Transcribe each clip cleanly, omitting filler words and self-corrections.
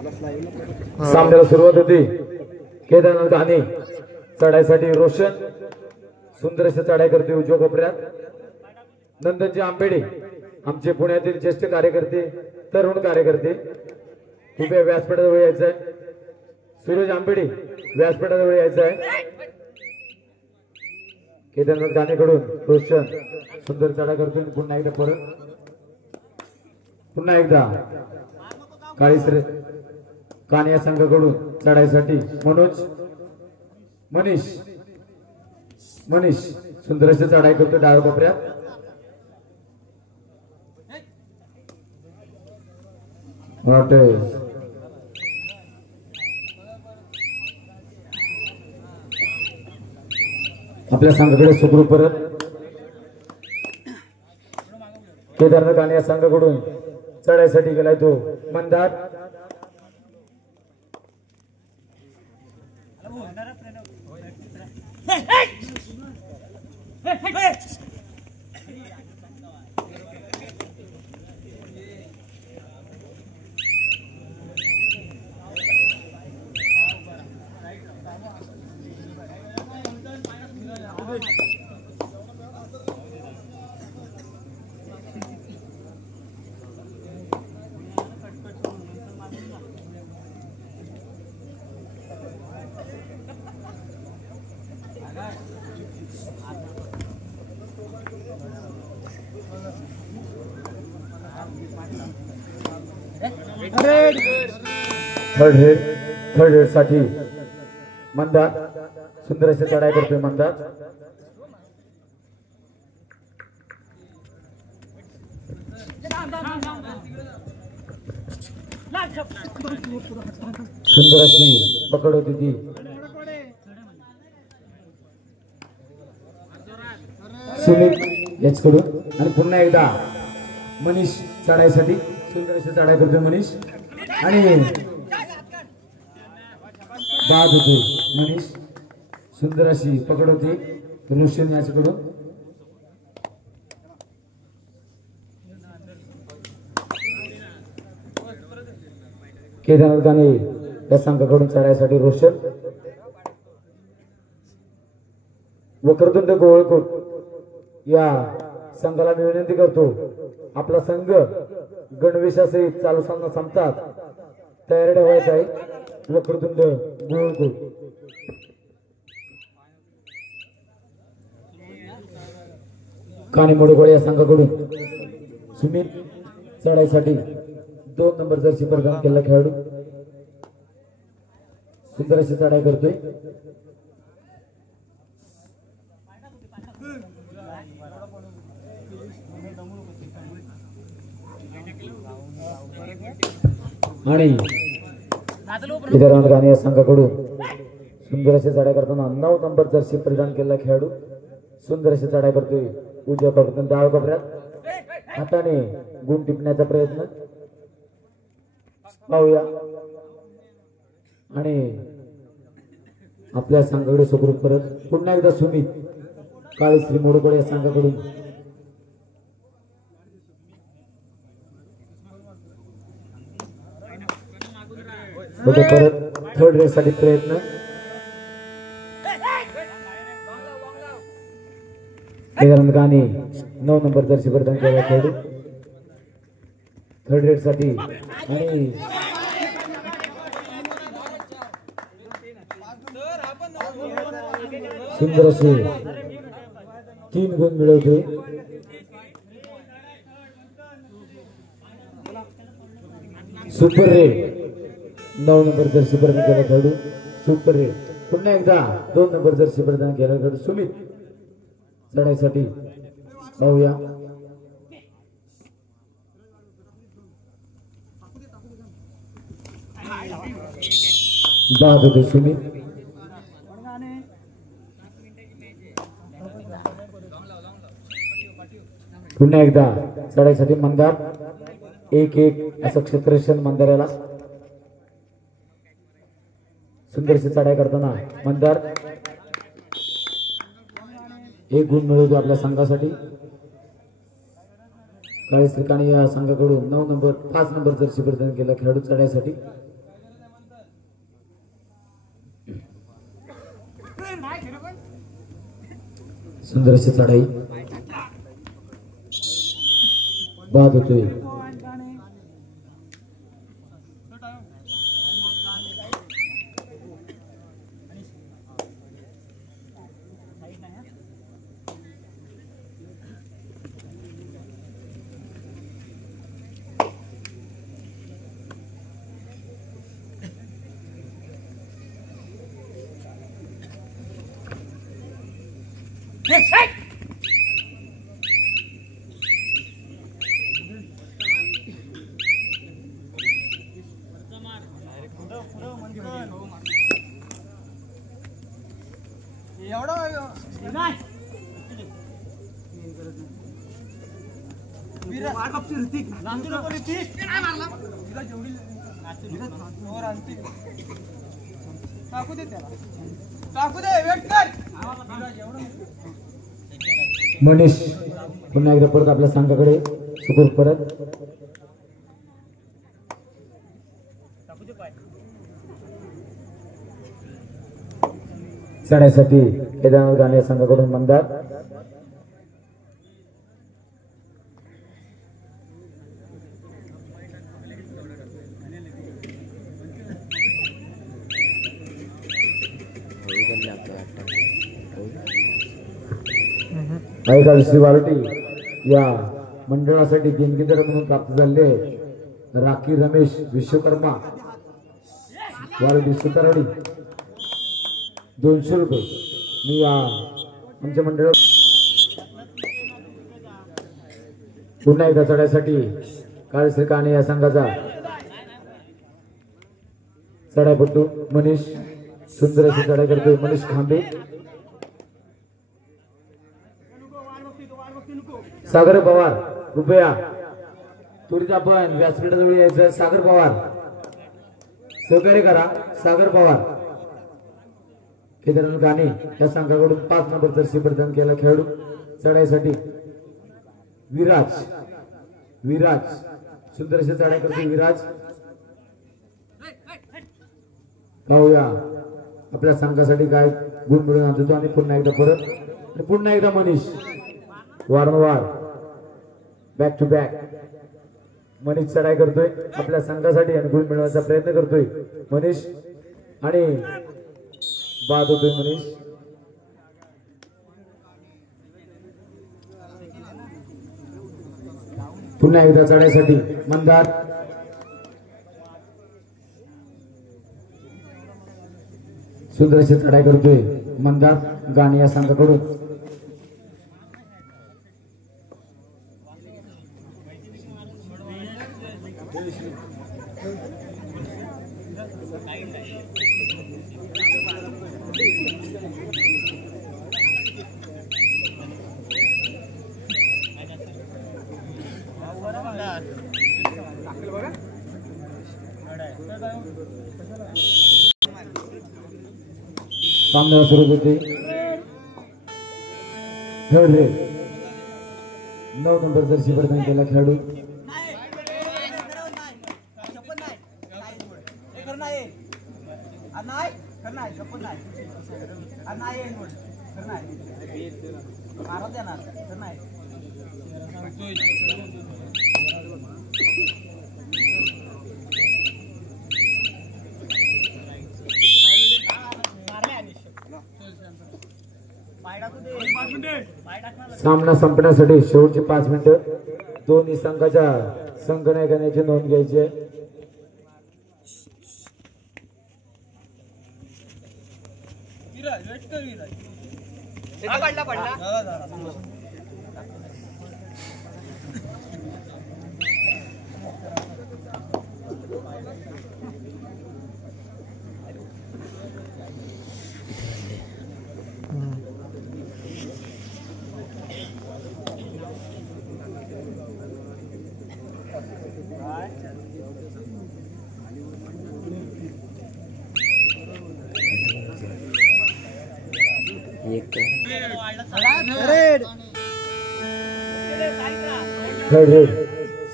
सामन्याला सुरुवात होती. केदारनाथ गाणे चढाईसाठी रोशन सुंदर अशी चढाई करते उजव्या कोपऱ्यात. नंदनजी आंबेडे आमचे पुण्यातील ज्येष्ठ कार्यकर्ते तरुण कार्यकर्ते उभ्या व्यासपीठाजवळ यायचं आहे. सूरज आंबेडे व्यासपीठाजवळ यायचं आहे. केदारनाथ गाणेकडून रोशन सुंदर चढाई करतोय. पुन्हा एकदा पुन्हा एकदा काळीश्री कान्या संघाकडून चढाईसाठी मनीष सुंदर अशी चढाई करतो डाव्या कोपऱ्यात. आपल्या संघाकडे सुखरूप परत केदारनाथ कान्या संघाकडून चढाईसाठी गेलाय तो मंदार. थर्ड हेड साठी मंदार सुंदर अशी चढाई करतोय. मंदार सुंदर अशी पकड होती ती. सुमित याचकडून आणि पुन्हा एकदा मनीष चढाईसाठी सुंदर अशी चढाई करतोय मनीष आणि बाद होते. मनीष सुंदर अशी पकड होती रोशन याच्याकडून. केदारनाथ गाणे या संघाकडून चढाईसाठी रोशन. वक्रतुंड गोळकोट या संघाला मी विनंती करतो आपला संघ गणवेशासहित चालू सामना संपतात तयारी ठेवायचा आहे. वक्रतुंड गोळकोट काने मोडगोळे या संघाकडून सुमित चढाईसाठी 2 नंबर जर्सी परिधान केलेला खेळाडू सुंदर अशी चढाई करतोय. आणि केदारनाथ गाणे या संघाकडून सुंदर अशी चढाई करताना 9 नंबर जर्सी परिधान केलेला खेळाडू सुंदर अशी चढाई करतोय उजव्या कोपऱ्यातून डाव्या कोपऱ्यात. हाताने गुण टिपण्याचा प्रयत्न पाहूया. आणि आपल्या संघाकडे सुखरूप परत पुन्हा एकदा सुमित काळीश्री मोडगोळे या संघाकडून परत थर्ड रेस साठी प्रयत्न. केदारनाथ गाणे 9 नंबर जर्सी परिधान केलेला खेळाडू थर्ड रेड साठी आणि सुंदर असे 3 गुण मिळवते. सुपर रेड 9 नंबर जर्सी परिधान केलेला खेळाडू सुपर रेड. पुन्हा एकदा 2 नंबर जर्सी परिधान केलेला खेळाडू सुमित चढाईसाठी पाहूया. बाद होते सुमित. पुन्हा एकदा चढाईसाठी मंदार 1-1 असं क्षेत्ररक्षण मंदाराला. सुंदरशी चढाई करताना मंदार 1 गुण मिळवतो आपल्या संघासाठी. काळीश्री काणे या संघाकडून 5 नंबर जर्सी परिधान केला खेळाडू चढाईसाठी सुंदर अशी चढाई बाद होतोय. मनीष पुन्हा एकदा परत आपल्या संघाकडे सुपूर्द परत. चढाईसाठी केदारनाथ गाणे संघाकडून मंदार. श्री वारोटी या मंडळासाठी देणगीदार म्हणून प्राप्त झाले राखी रमेश विश्वकर्मा वारोटी सुतारवाडी 200 रुपये. मी या आमच्या मंडळ पुन्हा एकदा चढाईसाठी काळश्री काणे या संघाचा चढाईपट्टू मनीष सुंदर अशी चढाई करतोय. मनीष खांबे. सागर पवार रुपया तुरीत आपण व्यासपीठाजवळ यायचं. सागर पवार सहकार्य करा. सागर पवार केदारनाथ गाणे या संघाकडून 5 नंबर जर्सी प्रदान केला खेळाडू. चढाईसाठी विराज विराज सुंदर अशी चढाई करतो. विराज पाहूया आपल्या संघासाठी काय गुण मिळवून आणतो. आणि पुन्हा एकदा परत पुन्हा एकदा मनीष वारंवार बॅक टू बॅक मनीष चढाई करतोय आपल्या संघासाठी आणि गुण मिळवण्याचा प्रयत्न करतोय मनीष आणि बाद होतोय मनीष. पुन्हा एकदा चढाईसाठी मंदार. सुंदर अशी चढाई करतोय मंदार गाणे या संघाकडून. सामना सुरू होते. 9 नंबर जर्सी प्रदान केला खेळाडू. सामना संपण्यासाठी शेवटची 5 मिनिटं. दोन्ही संघाच्या संघनायकांची नोंद घ्यायची आहे.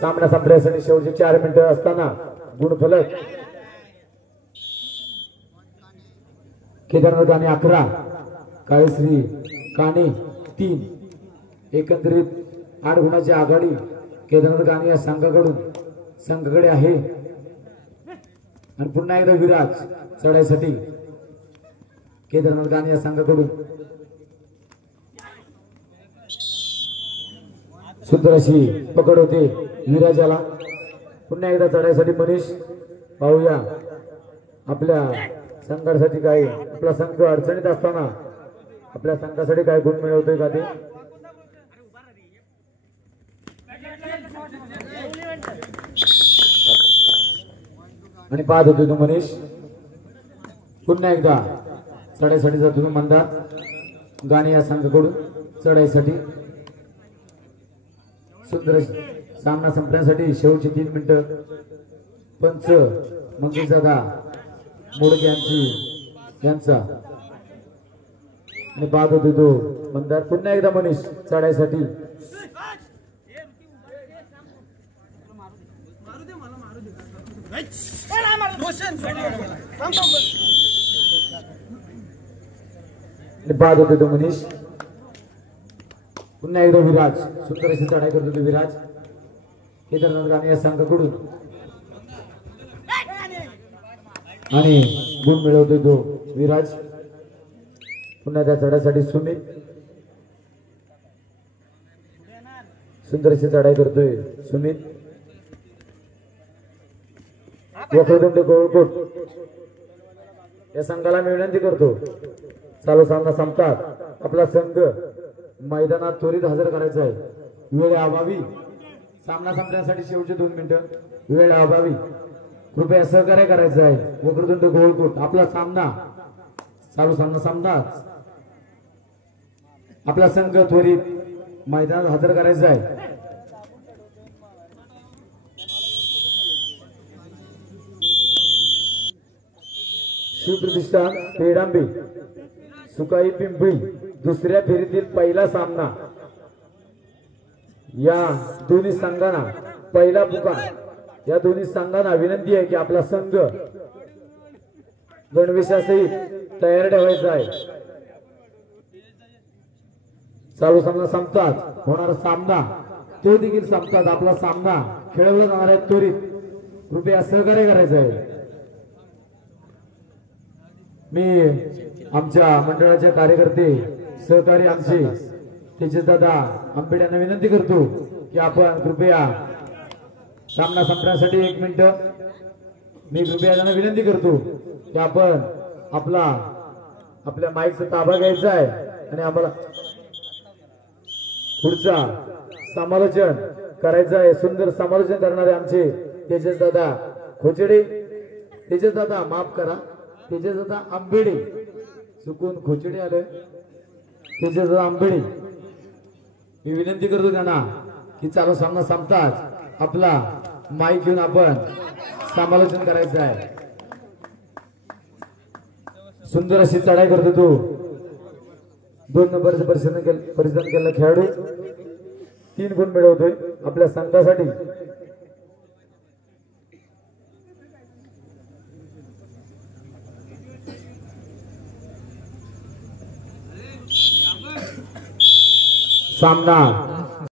सामना संपण्यासाठी शेवटचे 4 मिनिटं असताना गुणफलक केदारनाथ गाणे 11 काळेश्री काणे 3 एकंदरीत 8 गुणाची आघाडी केदारनाथ गाणी या संघाकडे आहे। आणि पुन्हा एकदा विराज चढाईसाठी केदारनाथ गाणी या संघाकडून सुंदर अशी पकड होते विराजाला। पुन्हा एकदा चढाईसाठी मनीष पाहूया आपल्या संघासाठी काय, आपला संघ अडचणीत असताना आपल्या संघासाठी काय गुण मिळवतोय का ते। आणि पाहत होतो तो मनीष। पुन्हा एकदा चढाईसाठी जातो तो मंदार गाणी या संघाकडून चढाईसाठी। सुंदर सामना संपण्यासाठी शेवटची 3 मिनिटं पंच मंगेश दादा मोडके यांचा आणि पाहत होतो तो मंदार। पुन्हा एकदा मनीष चढाईसाठी पाहत होते तो मनीष। पुन्हा एकदा विराज सुंदर अशी चढाई करत होतो विराज केदारनाथ गाणी या संघाकडून आणि गुण मिळवतोय तो विराज। पुन्हा त्या चढाईसाठी सुमित सुंदर अशी चढाई करतोय सुमित। वक्रतुंड गोळकोट या संघाला मी विनंती करतो चालू सामना संपतात आपला संघ मैदानात त्वरित हजर करायचा आहे। वेळ अभावी सामना संपण्यासाठी शेवटचे 2 मिनिटं वेळ अभावी कृपया सहकार्य करायचं आहे। वक्रतुंड गोळकोट आपला सामना चालू सामना संपतात आपला संघ त्वरित मैदानात हजर करायचा आहे। शिवप्रतिष्ठान पेडांबे सुकाई पिंपळी दुसऱ्या फेरीतील पहिला सामना। या दोन्ही संघांना पहिला पुकार। या दोन्ही संघांना विनंती आहे की आपला संघ गणवेशासहित तयार ठेवायचा आहे। चालू सामना संपतात होणारा सामना तो देखील संपतात आपला सामना खेळवला जाणार आहे त्वरित कृपया सहकार्य करायचं आहे। मी आमच्या मंडळाचे कार्यकर्ते सहकारी आमचे तेजसदादा आंबेड यांना विनंती करतो की आपण कृपया सामना संपण्यासाठी 1 मिनिट मी कृपया त्यांना विनंती करतो की आपण आपल्या माईकचा ताबा घ्यायचा आहे आणि आम्हाला पुढचा समालोचन करायचं आहे। सुंदर समालोचन करणारे आमचे तेजसदादा खोचडे तेजसदादा माफ करा तेजसदादा आंबेडे चुकून खोचडे आले तेजसदादा आंबेडे मी विनंती करतो त्यांना की चालू सामना संपताच आपला माईक घेऊन आपण समालोचन करायचं आहे। सुंदर अशी चढाई करतो तो 2 नंबरचे परिधान केलेला खेळाडू 3 गुण मिळवतोय आपल्या संघासाठी। सामना